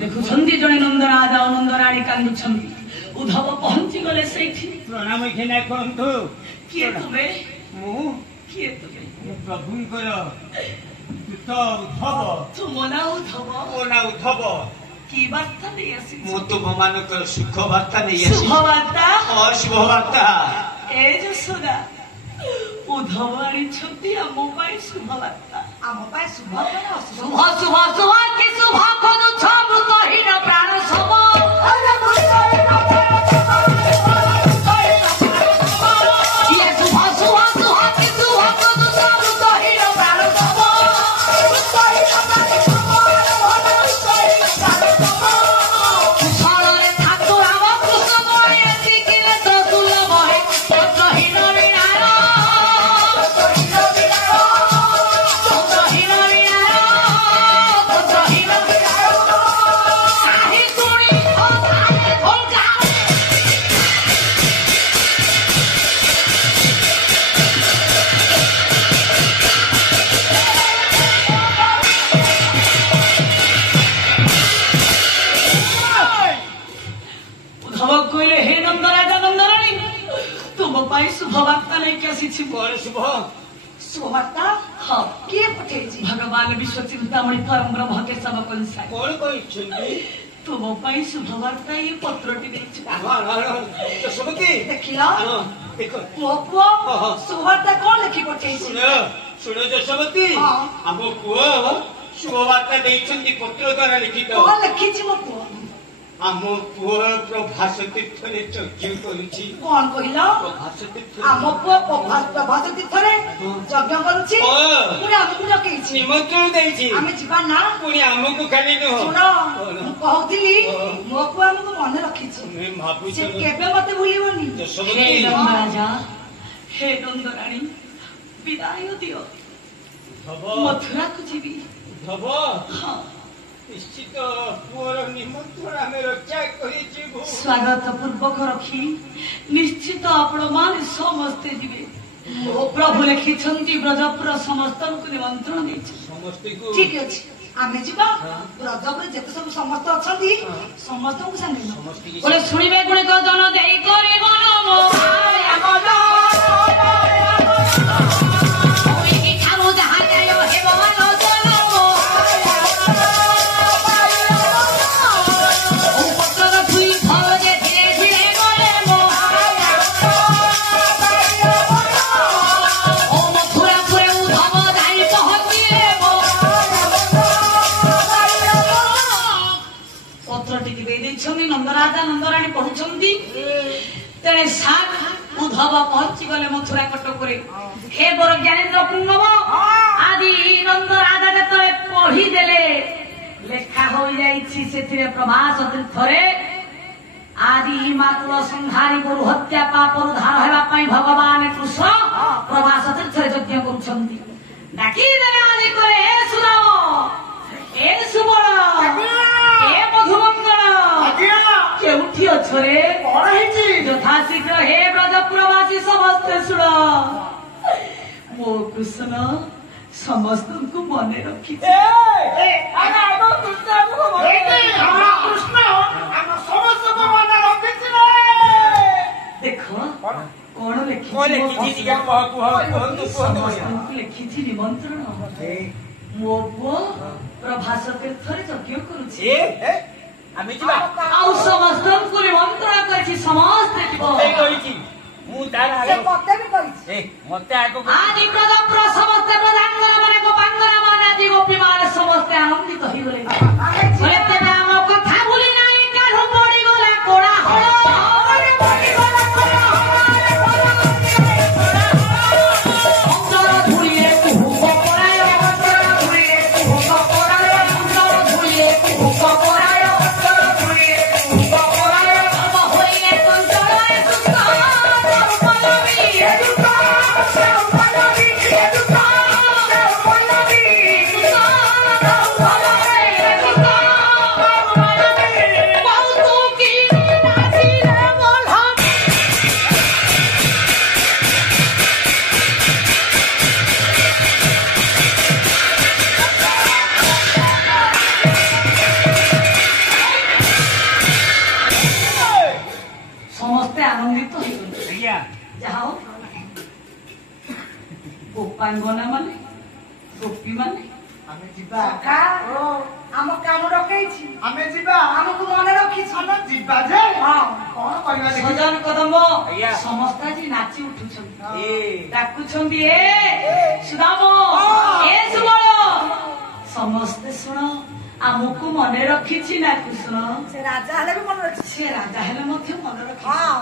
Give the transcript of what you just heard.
ଦେଖୁଛନ୍ତି ଜଣେ ନନ୍ଦରାଜା ଓ ନନ୍ଦରାଣୀ କାନ୍ଦୁଛନ୍ତି। ଉଦ୍ଧବ ପହଞ୍ଚି ଗଲେ ସେଇଠି। ପ୍ରଣାମ ଘେନା କୁହନ୍ତୁ। କିଏ ତୁମେ? ମୁଁ କିଏ ତୁମେ? ପ୍ରଭୁଙ୍କର ଦୂତ ଉଦ୍ଧବ। ତୁମ ନାଁ ଉଦ୍ଧବ? ମୋ ନାଁ ଉଦ୍ଧବ। କି ବାର୍ତ୍ତା ନେଇ ଆସିଛ? ମୁଁ ତୁମମାନଙ୍କର ସୁଖ ବାର୍ତ୍ତା ନେଇ ଆସିଛି। ଶୁଭ ବାର୍ତ୍ତା? ହଁ ଶୁଭ ବାର୍ତ୍ତା। ଏ ଯଶୋଦା ଉଦ୍ଧବ ଆଣିଛନ୍ତି ଆମ ପାଇଁ ଶୁଭ ବାର୍ତ୍ତା। ଆମ ପାଇଁ ଶୁଭ ଶୁଭ ଶୁଭ ଶୁଭ କି ଶୁଭ ଖୋଜୁଛ ମୃତହୀନ ପ୍ରାଣ ଶବ। शुभवार्ता हाँ किए पठेइछि भगवान विश्व चिंतामणि परम ब्रह्म के सब कंसा कौन कहिछन्ती तुम ପାଇଁ शुभवार्ता ये पत्रटी ଦେଇଛି। सुमति देखिला देखो मो पुओ शुभवार्ता कौन लिखि पठेइछि? सुनो जसमती हम पुओ शुभवार्ता ଦେଇଛନ୍ତି पत्र द्वारा लिखित। कौन लिखिछि मो पुओ? आम पुओ प्रभास तीर्थरे यज्ञ करुछि। कौन कहिला? प्रभास तीर्थ आम पुओ प्रभास तीर्थरे यज्ञ करुछि। पुणी हमकु डकेइछि निमंत्रण देइछि। आमे जिबा ना पुणी हमकु खाली न सुनो मु कहउथिली मो पुओ हमकु मन रखिछि। मैं भाबुछि से केबे मते भूलिबोनी। हे जसमती नंदराजा हे नंदराणी विदाय दियो मथुरा को जीवी। धब हाँ निश्चित पुअर निमंत्रण आमे रक्षा करिछि। स्वागत पूर्वक रखी निश्चित आपण मान समस्ते जीवे। प्रभु लिखिछन्ति ब्रजपुर समस्त को निमंत्रण देछि। समस्त को ठीक अछि आमे जिबा ब्रजपुर जते सब समस्त अछंती समस्त को संगे बोले सुनिबे गुणे को जन देई करिब नमो माया मनो ओई की ठानु जहा जायो हे भगवान जनो ओ पत्र फुई फल जे धीरे धीरे गले मो ओ मथुरा पुरे उद्धव जाई पहुंचिले मो पत्रटी की ଦେଇଛନ୍ତି ନନ୍ଦରାଜା ନନ୍ଦରାଣୀ ପଢୁଛନ୍ତି। ତେଣେ ସାତ ଉଦ୍ଧବ ପହଞ୍ଚି ଗଲେ ମଥୁରା କଟକରେ। ହେ ବର ଜ୍ଞାନେନ୍ଦ୍ର ପୂର୍ଣ୍ଣବ ଆଦି ନନ୍ଦରାଜା ଯେତେବେଳେ ପଢିଦେଲେ ଲେଖା ହୋଇଯାଇଛି ସେଥିରେ ପ୍ରଭାସ ତୀର୍ଥରେ ଆଦି ମାତୃ ସଂହାରୀ ଗୁରୁ ହତ୍ୟା ପାପରୁ ଧାର ହେବା ପାଇଁ ଭଗବାନ କୃଷ୍ଣ ପ୍ରଭାସ ତୀର୍ଥରେ ଯଜ୍ଞ କରୁଛନ୍ତି। ଡାକିଦେଲେ ଆଜି କରେ ଏ ସୁଦାମ ଏ ସୁବଳ ଏ ମଧୁମଙ୍ଗଳ କେଉଠି ଅଛ ରେ? କଣ ହେଇଛି? ଯଥାଶୀଘ୍ର ହେ ବ୍ରଜପୁରବାସୀ ସମସ୍ତେ ଶୁଣ ମୋ କୃଷ୍ଣ ସମସ୍ତଙ୍କୁ ମନେ ରଖିଛି। ଦେଖ କଣ ଲେଖିଛି ସମସ୍ତଙ୍କୁ ଲେଖିଛି ନିମନ୍ତ୍ରଣ। ମୋ ପୁଅ ପ୍ରଭାସ ତୀର୍ଥରେ ଯଜ୍ଞ କରୁଛି ଆମେ ଯିବା ଆଉ ସମସ୍ତଙ୍କୁ ନିମନ୍ତ୍ରଣ କରିଛି ସମସ୍ତେ ଯିବ। ମୁଁ ତାର ସେ ମତେ ବି କହିଛି ମତେ ଆଗକୁ ଆଜି ବ୍ରଜପୁର ସମସ୍ତେ ପ୍ରଧାନଗଣ ମାନେ ଗୋପାଙ୍ଗନା ମାନେ ଆଜି ଗୋପୀ ମାନେ ସମସ୍ତେ ଆନନ୍ଦିତ ହେଇଗଲେ। ତେବେ ଆମ କଥା ଭୁଲି ନାହିଁ କାହୁ ପଡିଗଲା କୋଳାହଳ ଅନ୍ତର ଧୂଳିରେ କୁହୁକ ପରାୟ ଅନ୍ତର ଧୂଳିରେ କୁହୁକ ପରାୟ ଅନ୍ତର ଧୂଳିରେ କୁହୁକ ପରାୟ ଅନ୍ତର ଧୂଳିରେ କୁହୁକ ପରାୟ ସର୍ବ ହୋଇଲେ ଚଞ୍ଚଳରେ ସୁସ୍ଥ ପଲ୍ଲବୀ ଗୋପାଙ୍ଗନା ମାନେ ଗୋପୀ ମାନେ ଆମେ ଯିବା ସଖା ଆମ କାମ ଡକେଇଛି ଆମେ ଯିବା ଆମକୁ ମନେ ରଖିଛି ଆମେ ଯିବା ଯେ ହଁ କଣ କରିବା ଦେଖି ସଜନ କଦମ୍ବ ଆଜ୍ଞା। ସମସ୍ତେ ଆଜି ନାଚି ଉଠୁଛନ୍ତି ଏ ଡାକୁଛନ୍ତି ଏ ସୁଦାମ ଏ ସୁବଳ ସମସ୍ତେ ଶୁଣ ଆମକୁ ମନେ ରଖିଛି ନା କୁଶୁଣ ସେ ରାଜା ହେଲେ ବି ମନେ ରଖିଛି ସେ ରାଜା ହେଲେ ମଧ୍ୟ ମନେ ରଖିଛି ହଁ